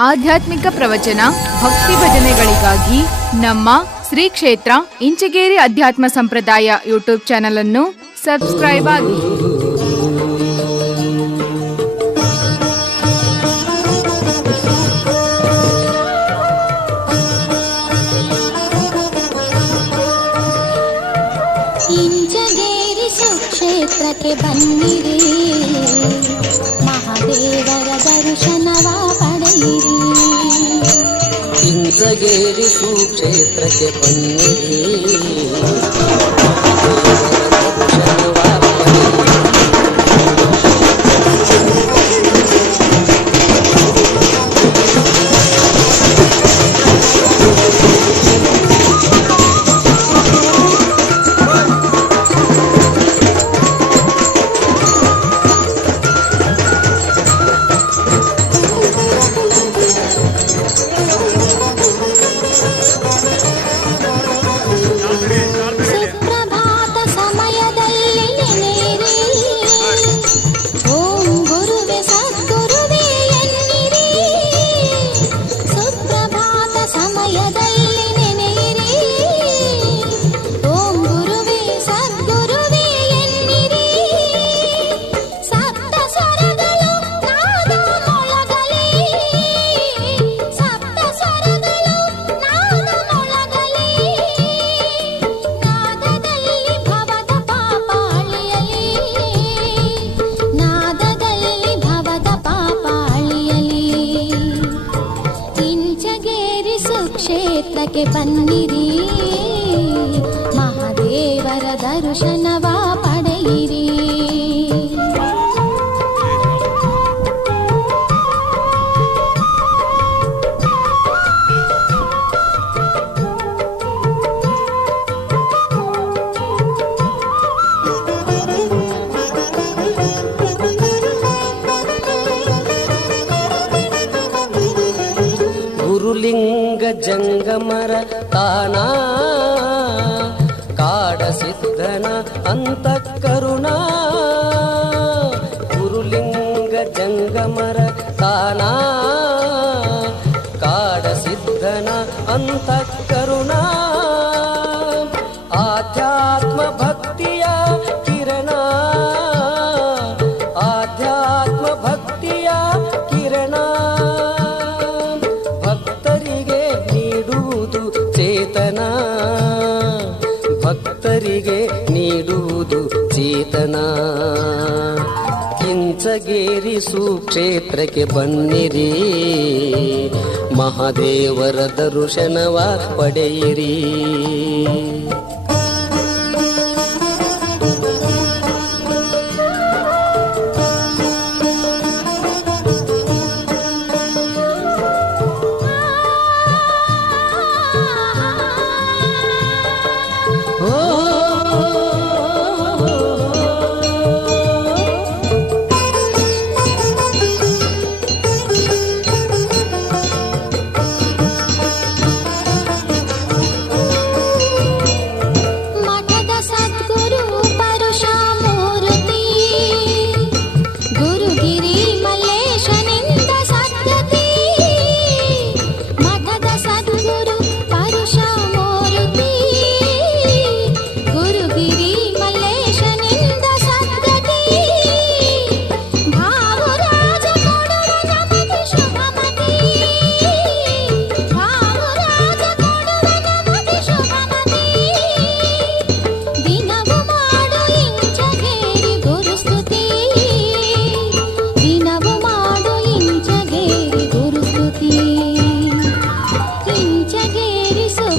ಆಧ್ಯಾತ್ಮಿಕ ಪ್ರವಚನ, ಭಕ್ತಿ ಭಜನೆಗಳಿಗಾಗಿ ನಮ್ಮ ಶ್ರೀ ಕ್ಷೇತ್ರ ಇಂಚಗೇರಿ ಅಧ್ಯಾತ್ಮ ಸಂಪ್ರದಾಯ ಯೂಟ್ಯೂಬ್ ಚಾನಲ್ ಅನ್ನು ಸಬ್ಸ್ಕ್ರೈಬ್ ಆಗಿ. ಇಂಚಗೇರಿ ಸುಕ್ಷೇತ್ರಕ್ಕೆ ಬನ್ನಿರಿ, ಮಹಾದೇವರ ದರ್ಶನವ ಪಡೆಯಿರಿ. ಇಂಚಗೇರಿ ಸುಕ್ಷೇತ್ರಕ್ಕೆ ಬನ್ನಿರಿ, ಕ್ಷೇತ್ರಕ್ಕೆ ಬನ್ನಿರಿ, ಮಹಾದೇವರ ದರ್ಶನವ ಪಡೆಯಿರಿ. ಗುರುಲಿಂಗ ಜಂಗಮರ ತಾಣ, ಕಾಡಸಿದ್ದನ ಅಂತಃಕರುಣ. ಗುರುಲಿಂಗ ಜಂಗಮರ ತಾಣ, ಕಾಡಸಿದ್ದನ ಅಂತಃಕರುಣ. ಆಧ್ಯಾತ್ಮ ಭಕ್ತಿಯ ಕಿರಣ, ಆಧ್ಯಾತ್ಮ ಭಕ್ತಿಯ ಕಿರಣ. ಭಕ್ತರಿಗೆ ನೀಡುವುದು ಚೇತನ, ಭಕ್ತರಿಗೆ ನೀಡುವುದು ಚೇತನ. ಇಂಚಗೇರಿ ಸುಕ್ಷೇತ್ರಕ್ಕೆ ಬನ್ನಿರಿ, ಮಹಾದೇವರ ದರ್ಶನವ ಪಡೆಯಿರಿ.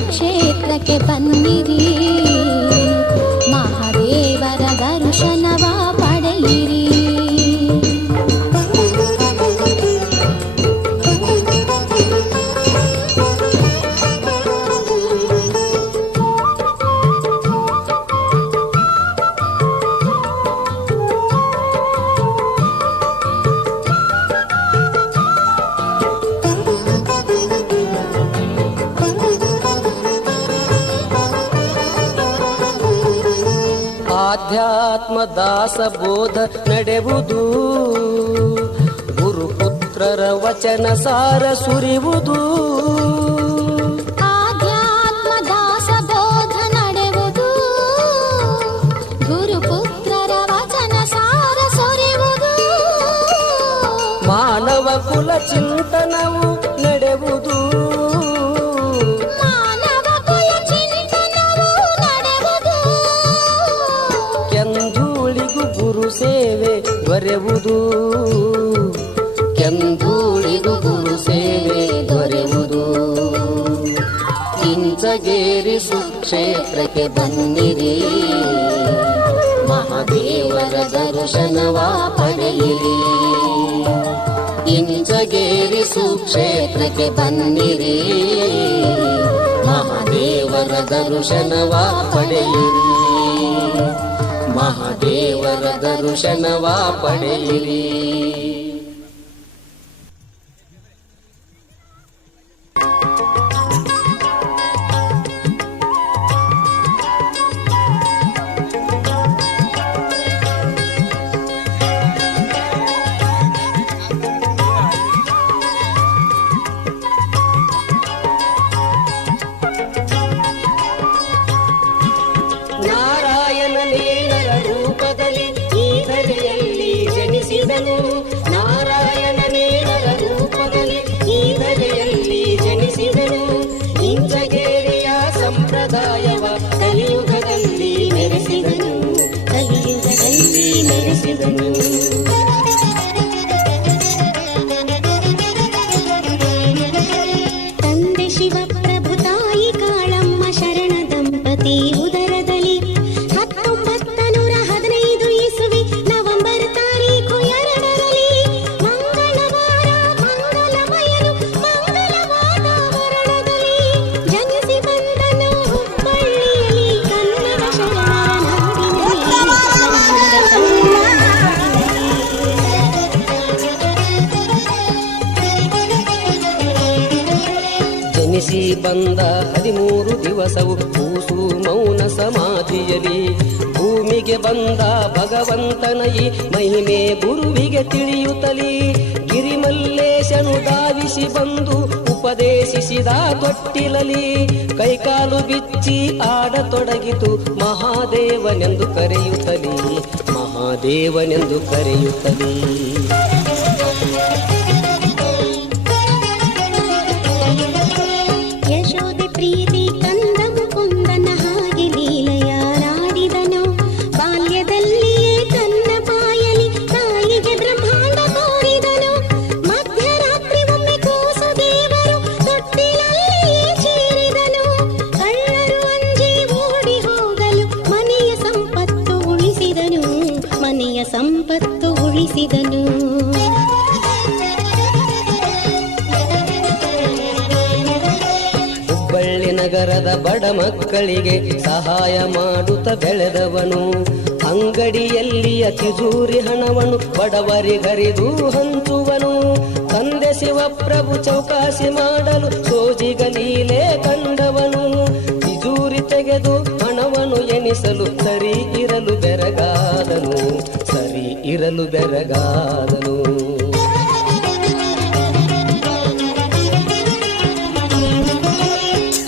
ಕ್ಷೇತ್ರಕ್ಕೆ ಬನ್ನಿರಿ, ಮಹಾದೇವರ ದರ್ಶನವ ಪಡೆಯಿರಿ. ಆಧ್ಯಾತ್ಮ ದಾಸ ಬೋಧ ನಡೆವುದು, ಗುರುಪುತ್ರ ಗುರುಪುತ್ರರ ವಚನ ಸಾರ ಸುರಿವುದು, ಆಧ್ಯಾತ್ಮ ದಾಸ ಬೋಧ ನಡೆವುದು, ಗುರುಪುತ್ರರ ವಚನ ಸಾರ ಸುರಿವುದು, ಮಾನವ ಕುಲ ಚಿಂತನವು ನಡೆವುದು, ಮಾನವ ಕುಲ ಚಿಂತನವು ನಡೆವುದು, ಕೆಂಧೂಳಿಗೂ ಗುರು ಸೇವೆ ದೊರೆಯುವುದು, ಕೆಂಧೂಳಿಗೂ ಗುರು ಸೇವೆ ದೊರೆಯುವುದು. ಇಂಚಗೇರಿ ಸುಕ್ಷೇತ್ರಕ್ಕೆ ಬನ್ನಿರಿ, ಮಹಾದೇವರ ದರ್ಶನವ ಪಡೆಯಿರಿ. ಇಂಚಗೇರಿ ಸುಕ್ಷೇತ್ರಕ್ಕೆ ಬನ್ನಿರಿ, ಮಹಾದೇವರ ದರ್ಶನವ ಪಡೆಯಿರಿ, ಮಹಾದೇವರ ದರ್ಶನವ ಪಡೆಯಿರಿ. ನಾರಾಯಣನೇನರ ರೂಪದಲ್ಲಿ ಈ ಧರೆಯಲ್ಲಿ ಜನಿಸಿದನು. ಇಂಚಗೇರಿಯ ಸಂಪ್ರದಾಯವ ಕಲಿಯುಗದಲ್ಲಿ ಮೆರೆಸಿದನು, ಕಲಿಯುಗದಲ್ಲಿ ಮೆರೆಸಿದನು. ತಂದೆ ಶಿವಪ್ರಭು ತಾಯಿ ಕಾಳಮ್ಮ ಶರಣ ದಂಪತಿ ಉದರದಲ್ಲಿ 1915 ಇಸುವಿ ನವೆಂಬರ್ ತಾರೀಖು 2ರಲ್ಲಿ ಮಂಗಳವಾರ ಮಂಗಲಮಯನು ಮಂಗಲ ವಾತಾವರಣದಲ್ಲಿ ಜನಿಸಿ ಬಂದನು ಹುಬ್ಬಳ್ಳಿಯಲ್ಲಿ ಕನ್ನಡ ಶರಣರ ಜನಿಸಿ ಬಂದ 13 ದಿವಸವು ಕೂಸು ಮೌನ ಸಮಾಧಿಯಲ್ಲಿ, ಭೂಮಿಗೆ ಬಂದ ಭಗವಂತನ ಈ ಮಹಿಮೆ ಗುರುವಿಗೆ ತಿಳಿಯುತ್ತಲಿ. ಗಿರಿಮಲ್ಲೇಶನು ಧಾವಿಸಿ ಬಂದು ಉಪದೇಶಿಸಿದ ತೊಟ್ಟಿಲಲಿ, ಕೈಕಾಲು ಬಿಚ್ಚಿ ಆಡತೊಡಗಿತು ಮಹಾದೇವನೆಂದು ಕರೆಯುತ್ತಲಿ, ಮಹಾದೇವನೆಂದು ಕರೆಯುತ್ತಲಿ. ಯಶೋದೆ ಪ್ರೀತಿ ಕಂದ ಮುಕುಂದನ ಹಾಗೆ ಲೀಲೆಯಾಡಿದನು. ಬಾಲ್ಯದಲ್ಲಿಯೇ ತನ್ನ ಬಾಯಲಿ ತಾಯಿಗೆ ಬ್ರಹ್ಮಾಂಡ ತೋರಿದನು. ಮಧ್ಯರಾತ್ರಿ ಒಮ್ಮೆ ಕೂಸು ದೇವರು ತೊಟ್ಟಿಲಲ್ಲಿಯೇ ಚೀರಿದನು. ಕಳ್ಳರು ಅಂಜಿ ಓಡಿ ಹೋಗಲು ಮನೆಯ ಸಂಪತ್ತು ಉಳಿಸಿದನು, ಮನೆಯ ಸಂಪತ್ತು ಉಳಿಸಿದನು. ಹುಬ್ಬಳ್ಳಿ ನಗರದ ಬಡ ಮಕ್ಕಳಿಗೆ ಸಹಾಯ ಮಾಡುತ್ತ ಬೆಳೆದವನು. ಅಂಗಡಿಯಲ್ಲಿಯ ತಿಜೂರಿ ಹಣವನ್ನು ಬಡವರಿಗರಿದು ಹಂಚುವನು. ತಂದೆ ಶಿವಪ್ರಭು ಚೌಕಾಸಿ ಮಾಡಲು ಸೋಜಿಗ ಲೀಲೆ ಕಂಡವನು. ತಿಜೂರಿ ತೆಗೆದು ಹಣವನ್ನು ಎಣಿಸಲು ಸರಿ ಇರಲು ಬೆರಗಾದನು, ಸರಿ ಇರಲು ಬೆರಗಾದನು.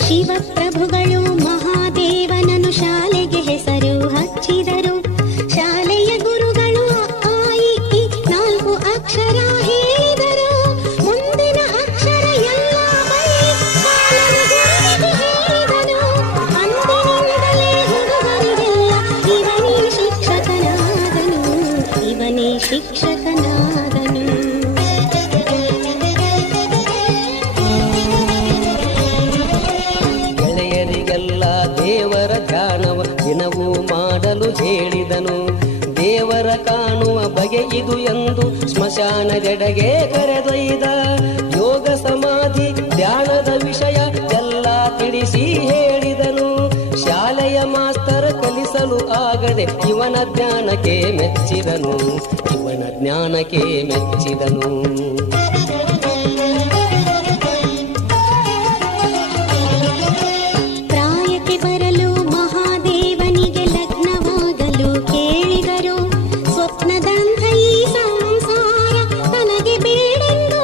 ಶಿವಪ್ರಭುಗಳು ಮಹಾದೇವನನ್ನು ಶಾಲೆಗೆ ಹೆಸರು ಹಚ್ಚಿದರು. ಶಾಲೆಯ ಗುರುಗಳು ಅ, ಆ, ಇ, ಈ 4 ಅಕ್ಷರ ಹೇಳಿದರು. ಮುಂದಿನ ಅಕ್ಷರ ಎಲ್ಲ ಬರೀ ಬಾಲನ ಗುರುವಿಗೆ ಹೇಳಿದನು. ಅಂದಿನಿಂದಲೇ ಹುಡುಗರಿಗೆಲ್ಲ ಇವನೇ ಶಿಕ್ಷಕನಾದನು, ಇವನೇ ಶಿಕ್ಷಕನಾದನು. ಗೆಳೆಯರಿಗೆಲ್ಲ ದೇವರ ಧ್ಯಾನವ ದಿನವೂ ಮಾಡಲು ಹೇಳಿದನು. ದೇವರ ಕಾಣುವ ಬಗೆ ಇದು ಎಂದು ಸ್ಮಶಾನದೆಡೆಗೆ ಕರೆದೊಯ್ದ. ಯೋಗ ಸಮಾಧಿ ಧ್ಯಾನದ ವಿಷಯ ಎಲ್ಲ ತಿಳಿಸಿ ಹೇಳಿದನು. ಶಾಲೆಯ ಮಾಸ್ತರ್ ಕಲಿಸಲು ಆಗದೆ ಇವನ ಜ್ಞಾನಕ್ಕೆ ಮೆಚ್ಚಿದನು, ಇವನ ಜ್ಞಾನಕ್ಕೆ ಮೆಚ್ಚಿದನು. ಪ್ರಾಯಕ್ಕೆ ಬರಲು ಮಹಾದೇವನಿಗೆ ಲಗ್ನವಾಗಲು ಕೇಳಿದರು. ಸ್ವಪ್ನದಂಥ ಈ ಸಂಸಾರ ತನಗೆ ಬೇಡೆಂದು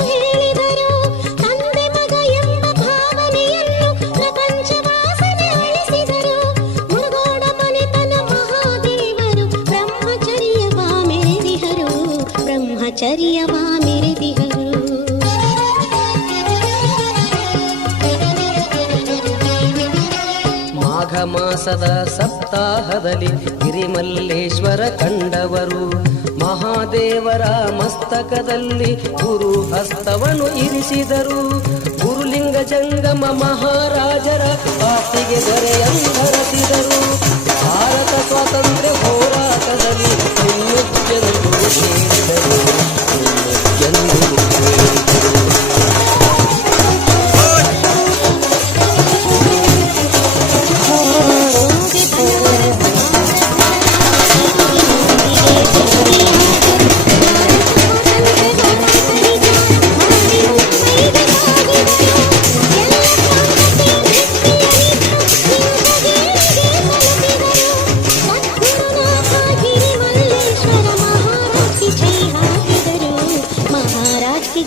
ಮಾಸದ ಸಪ್ತಾಹದಲ್ಲಿ ಗಿರಿಮಲ್ಲೇಶ್ವರ ಕಂಡವರು. ಮಹಾದೇವರ ಮಸ್ತಕದಲ್ಲಿ ಗುರು ಹಸ್ತವನ್ನು ಇರಿಸಿದರು. ಗುರುಲಿಂಗ ಜಂಗಮ ಮಹಾರಾಜರ ಪಾಪಿಗೆ ದೊರೆಯಂಧರಿಸಿದರು. ಭಾರತ ಸ್ವಾತಂತ್ರ್ಯ ಹೋರಾಟದಲ್ಲಿ ಮುನ್ನುಗ್ಗೆಂದು ಹೇಳಿದರು.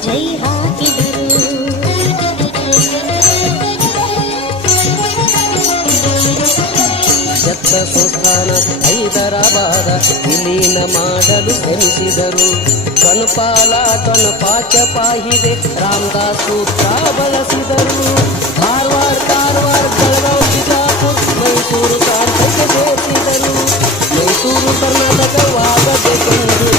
ಜೈ ಹಾಕಿದರು. ಜತ್ತ ಸಂಸ್ಥಾನ ಹೈದರಾಬಾದ ವಿಲೀನ ಮಾಡಲು ಶ್ರಮಿಸಿದರು. ಕನುಪಾಲ ಕನುಪಾಚ ಪಾಹಿದೆ ರಾಮದಾಸ್ ಸೂತ್ರ ಬಳಸಿದರು. ಧಾರವಾಡ ಬೆಳಗಾವಿ ಬಿಜಾಪುರ ಮೈಸೂರು ಪ್ರಾಂತ್ಯಕ್ಕೆ ಸೇರಿಸಿದರು. ಮೈಸೂರು ಕರ್ನಾಟಕವಾಗಬೇಕೆಂದು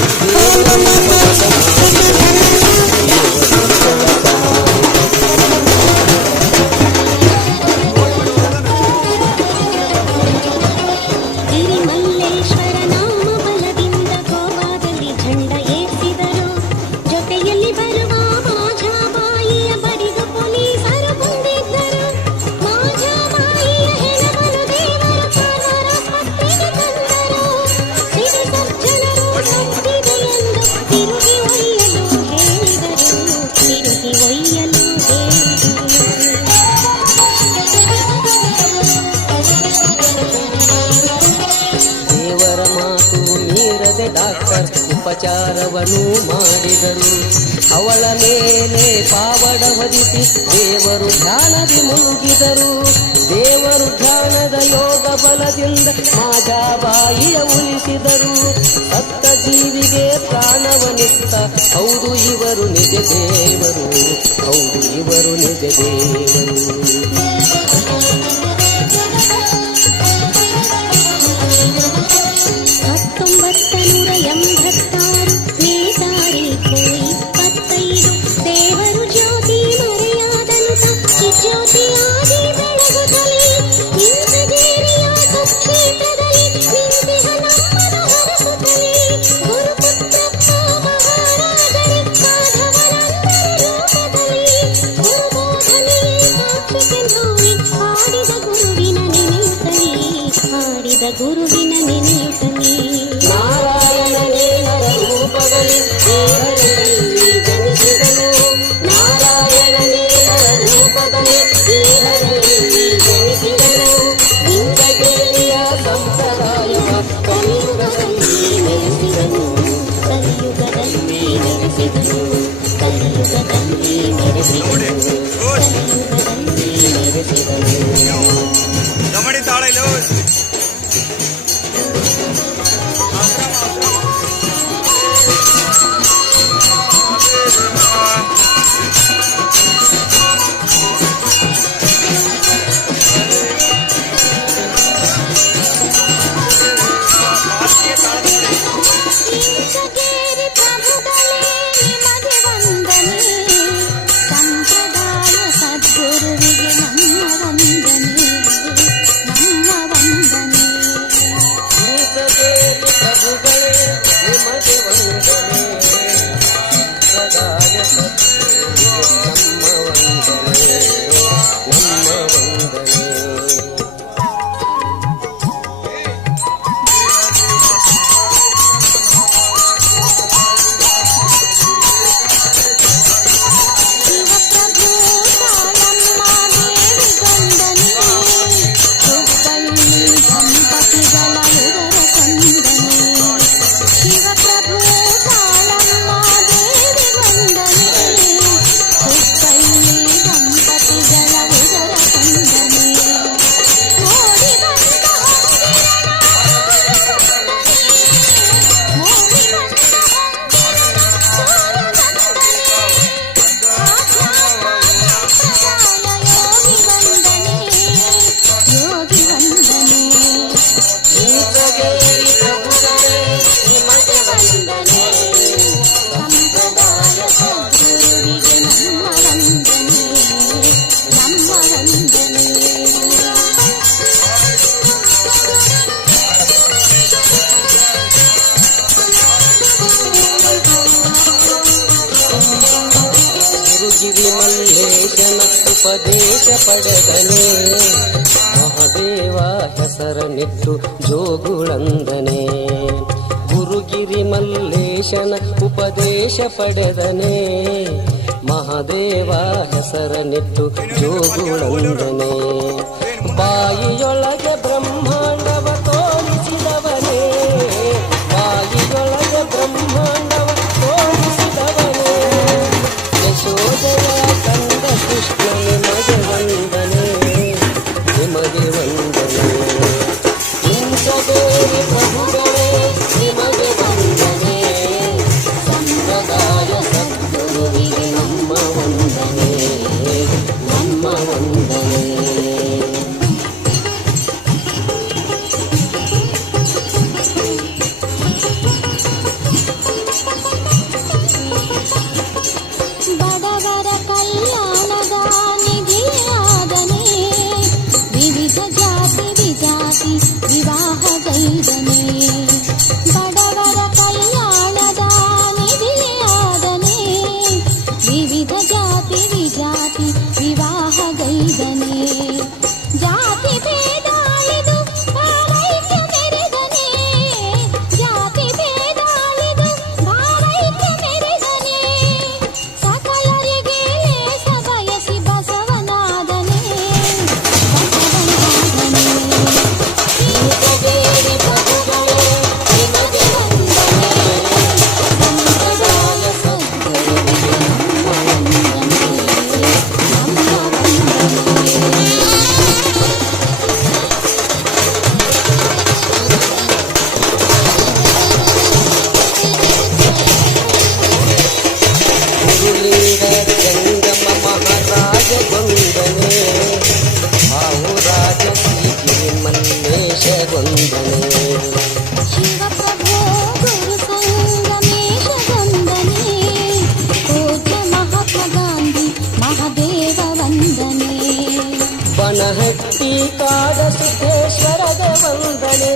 ಗಿರಿಮಲ್ಲೇಶ್ವರ ನಾಮ ಬಲದಿಂದ ಗೋವಾದಲ್ಲಿ ಝಂಡ ಏರಿಸಿದರು. ಜೊತೆಯಲ್ಲಿ ಬರುವ ಮಾಝಾಬಾಯಿಯ ಬಡಿದು ಪೊಲೀಸರು ಬಂದಿದ್ದರು. ಮಾಝಾಬಾಯಿಯ ಹೆಣವನ್ನು ದೇವರ ಕಾರವಾರ ಆಸ್ಪತ್ರೆಗೆ ತಂದರು. ಸಿಡಿ ಸರ್ಜನರು ಸತ್ತಿದೆ ಎಂದು ತಿರುಗಿ ಒಯ್ಯಲು ಹೇಳಿದರು. ದೇವರ ಮಾತು ಮೀರದೆ ಡಾಕ್ಟರ್ ಉಪಚಾರವನ್ನು ಮಾಡಿದರು. ಅವಳ ಮೇಲೆ ಪಾವಡ ಹೊದಿಸಿ ದೇವರು ಧ್ಯಾನದಿ ಮುಳುಗಿದರು. ದೇವರು ಧ್ಯಾನದ ಯೋಗ ಬಲದಿಂದ ಮಾಜಾಬಾಯಿಯ ಉಳಿಸಿದರು. ಸತ್ತ ಜೀವಿಗೆ ಪ್ರಾಣವನಿತ್ತ ಹೌದು ಇವರು ನಿಜ ದೇವರು, ಹೌದು ಇವರು ನಿಜ ದೇವರು. 1986 ಮೇ ತಾರೀಖು 25 ದೇವರು ಜ್ಯೋತಿ ಮರೆಯಾದಂತ ಜ್ಯೋತಿಯಾಗಿ ಬೆಳಗುತ್ತಲೇ ಇಂದ್ರಗಿರಿಯ ಸುಕ್ಷೇತ್ರದಲ್ಲಿ ನಿಂತಿಹ ನಾಮದ ಹರಸುತ್ತಲೇ ಗುರುಪುತ್ರಪ್ಪ ಮಹಾರಾಜರೇ ಮಾಧವನಂದನ ರೂಪದಲ್ಲಿ ಗುರುಬೋಧನೆಯೇ ಸಾಕ್ಷಿಗೆ ನೋಡಿ ಹಾಡಿದ ಗುರುವಿನ ನೆನೆಯುತ್ತಲೇ ಹಾಡಿದ ಗುರುವಿನ ನೆನೆಯುತ್ತಲೇ ನಾರಾಯಣನೇ ನರ ರೂಪದಲ್ಲಿ ದೇವರಲ್ಲಿ ಜನಿಸಿದನು. ನಾರಾಯಣನೇ ನರ ರೂಪದಲ್ಲಿ ದೇವರಲ್ಲಿ ಜನಿಸಿದನು. ಇಂದ್ರಗಿರಿಯ ಸಂಪ್ರದಾಯ ಕಲಿಯುಗದಲ್ಲಿ ನೆಲೆಸಿದನು. ಕಲಿಯುಗದಲ್ಲಿ ನೆಲೆಸಿದನು. ಕಲಿಯುಗದಲ್ಲಿ ನೆಲೆಸಿದನು. ಕಲಿಯುಗದಲ್ಲಿ ನೆಲೆಸಿದನು. ಇಂಚಗೇರಿ ಪ್ರಭುಗಳೇ ನಿಮಗೆ ವಂದನೆ. ಸಂಪ್ರದಾಯ ಮಲ್ಲೇಶನ ಉಪದೇಶ ಪಡೆದನೆ ಮಹಾದೇವ ಹೆಸರನಿಟ್ಟು ಜೋಗುಳಂದನೆ ಗುರುಗಿರಿ ಮಲ್ಲೇಶನ ಉಪದೇಶ ಪಡೆದನೆ ಮಹಾದೇವ ಹೆಸರನಿಟ್ಟು ಜೋಗುಳಂದನೆ ಬಾಯಿಯೊಳಗೆ ಬ್ರಹ್ಮಾಂಡವ ತೋರಿಸಿದವನೇ ಬಾಯಿಯೊಳಗೆ ಬ್ರಹ್ಮಾಂಡವ ತೋರಿಸಿದವನೇ ಯಶೋದಯ ಕಂದ ಕೃಷ್ಣ ನಿಮಗೆ ವಂದನೆ ನಿಮಗೆ ವಂದನೆ ಇಂಚಬೇರಿ ಪ್ರಭುಗಳೇ ನಿಮಗೆ ವಂದನೆ ಸಂಪ್ರದಾಯ ಸದ್ಗುರುವಿಗೆ ನಮ್ಮ ವಂದನೆ ನಮ್ಮ ವಂದನೆ ಬಡವರ ಕಲ್ಯಾಣದ ನಿಧಿಯಾದನೆ ವಿವಿಧ ಜಾತಿ ವಿಜಾತಿ ವಿವಾಹಗೈದನೆ ಬಡವರ ಕಲ್ಯಾಣದ ನಿಧಿಯಾದನೆ ವಿವಿಧ ಜಾತಿ ವಿಜಾತಿ ವಿವಾಹಗೈದನೆ ಜಾತಿ ಭೇದ ಅಳಿದು ಭಾರೈಕ್ಯ ಮೆರೆದನೆ ಜಾತಿ ಭೇದ ಅಳಿದು ಭಾರೈಕ್ಯ ಮೆರೆದನೆ ಸಕಲರಿಗೆ ಲೇಸ ಬಯಸಿ ಬಸವನಾದನೆ ಇಂಚಬೇರಿ ಪ್ರಭುಗಳೇ ನಿಮಗೆ ವಂದನೆ ಸಂಪ್ರದಾಯ ಸದ್ಗುರುವಿಗೆ ನಮ್ಮ ವಂದನೆ ನಮ್ಮ ಗುರುಲಿಂಗ ಜಂಗಮ ಮಹಾರಾಜ ಗೊಂದನೆ ಭಾವುರಾಜ ಶ್ರೀಗಿರಿ ಮಲ್ಲೇಶ ಗೊಂದನೆ ಶಿವಪ್ರಭೋ ಗುರು ಸಂಗಮೇಶ ವಂದನೆ ಪೂಜ್ಯ ಮಹಾತ್ಮ ಗಾಂಧಿ ಮಹಾದೇವ ವಂದನೆ ಬನಹಟ್ಟಿ ಕಾಡ ಸಿದ್ದೇಶ್ವರಗೆ ವಂದನೆ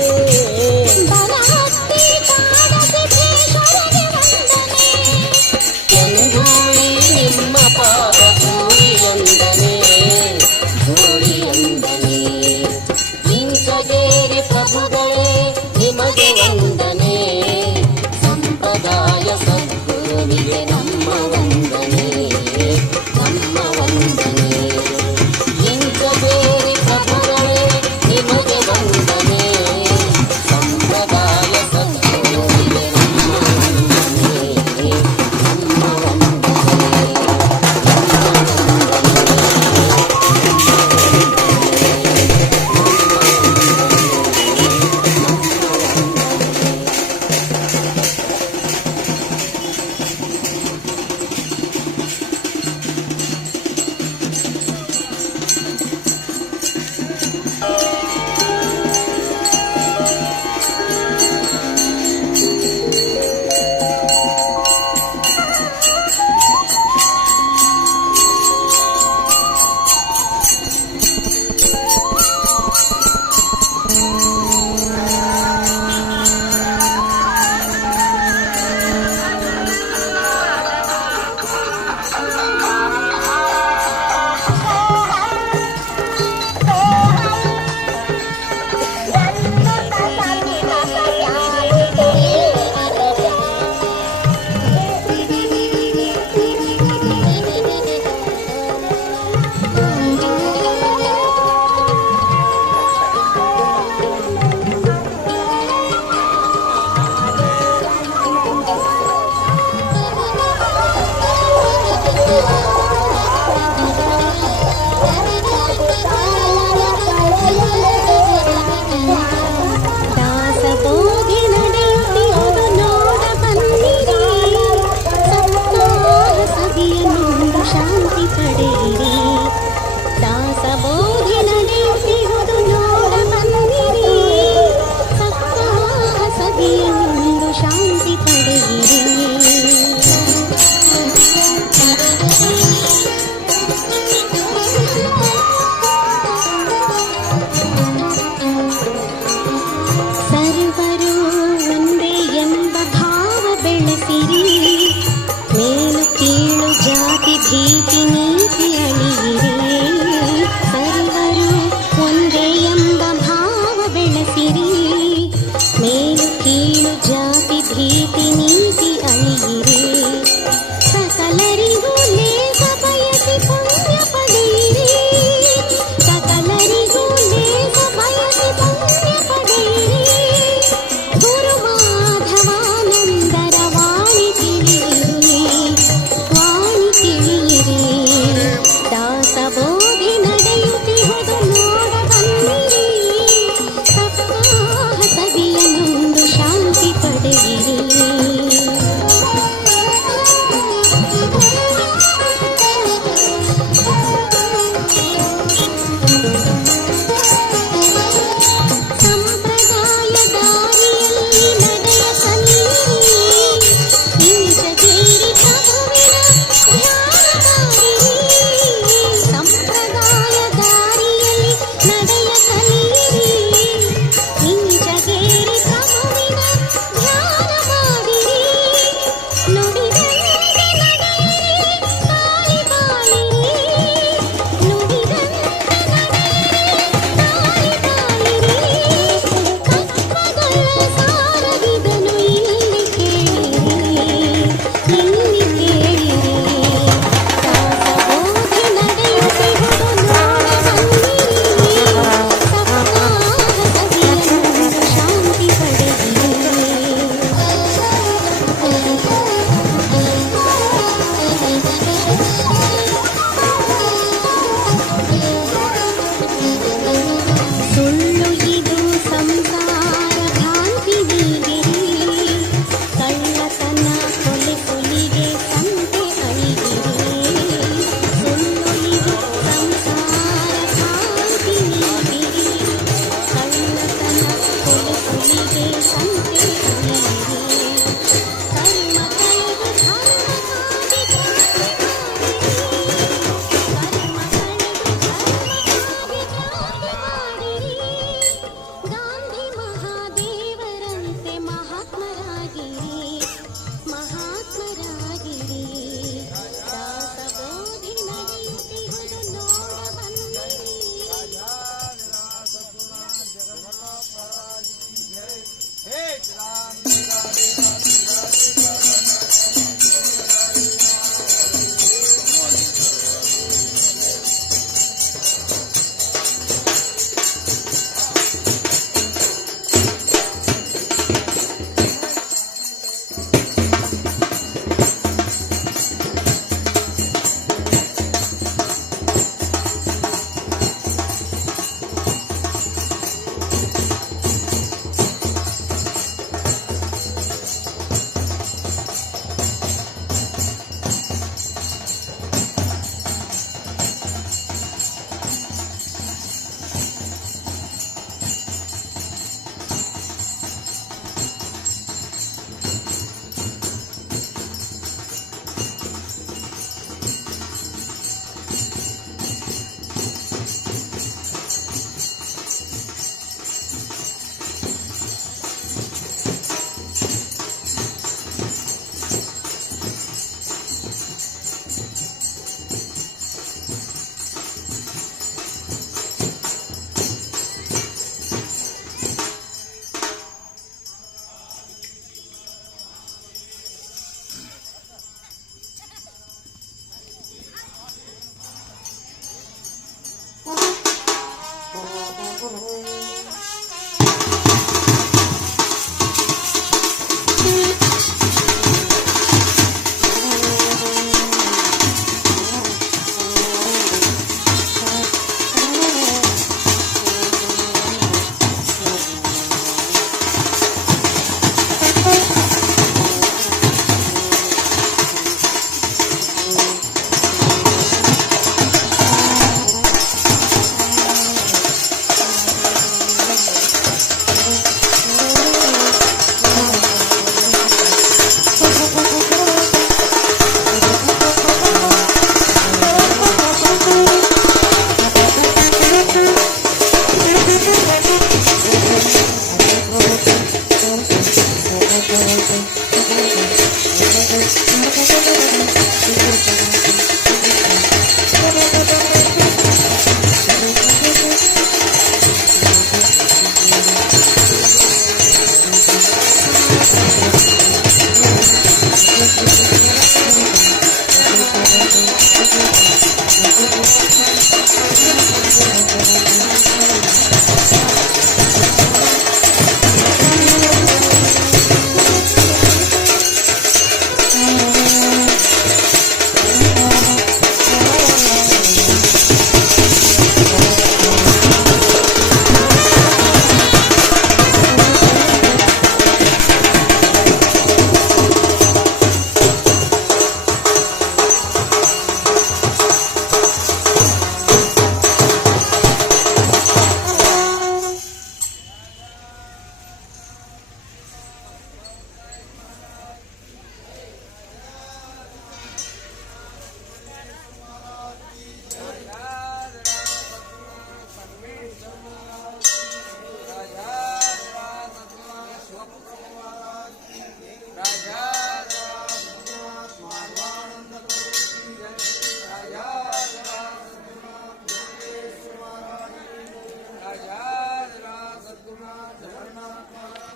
ಬನಹಟ್ಟಿ ಕಾಡ ಸಿದ್ದೇಶ್ವರಗೆ ವಂದನೆ ಎಂದೂಳಿ ನಿಮ್ಮ ಪಾದ ಧೂಳಿ ವಂದನೆ ಧೂಳಿ ವಂದನೆ ಇಂಚಗೇರಿ ಪ್ರಭುಗಳೇ ನಿಮಗೆ ವಂದನೆ ಸಂಪ್ರದಾಯ ಸದ್ಗುರುವಿಗೆ ನಮ್ಮ ವಂದನೆ ನಮ್ಮ ವಂದನೆ ಇಂಚಗೇರಿ ಪ್ರಭುಗಳೇ ನಿಮಗೆ ವಂದನೆ ಸಂಪ್ರದಾಯ ಸದ್ಗುರುವಿಗೆ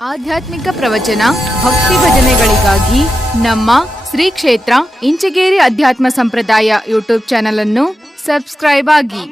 ಆಧ್ಯಾತ್ಮಿಕ ಪ್ರವಚನ ಭಕ್ತಿ ಭಜನೆಗಳಿಗಾಗಿ ನಮ್ಮ ಶ್ರೀ ಕ್ಷೇತ್ರ ಇಂಚಗೇರಿ ಅಧ್ಯಾತ್ಮ ಸಂಪ್ರದಾಯ ಯೂಟ್ಯೂಬ್ ಚಾನಲ್ ಅನ್ನು ಸಬ್ಸ್ಕ್ರೈಬ್ ಆಗಿ.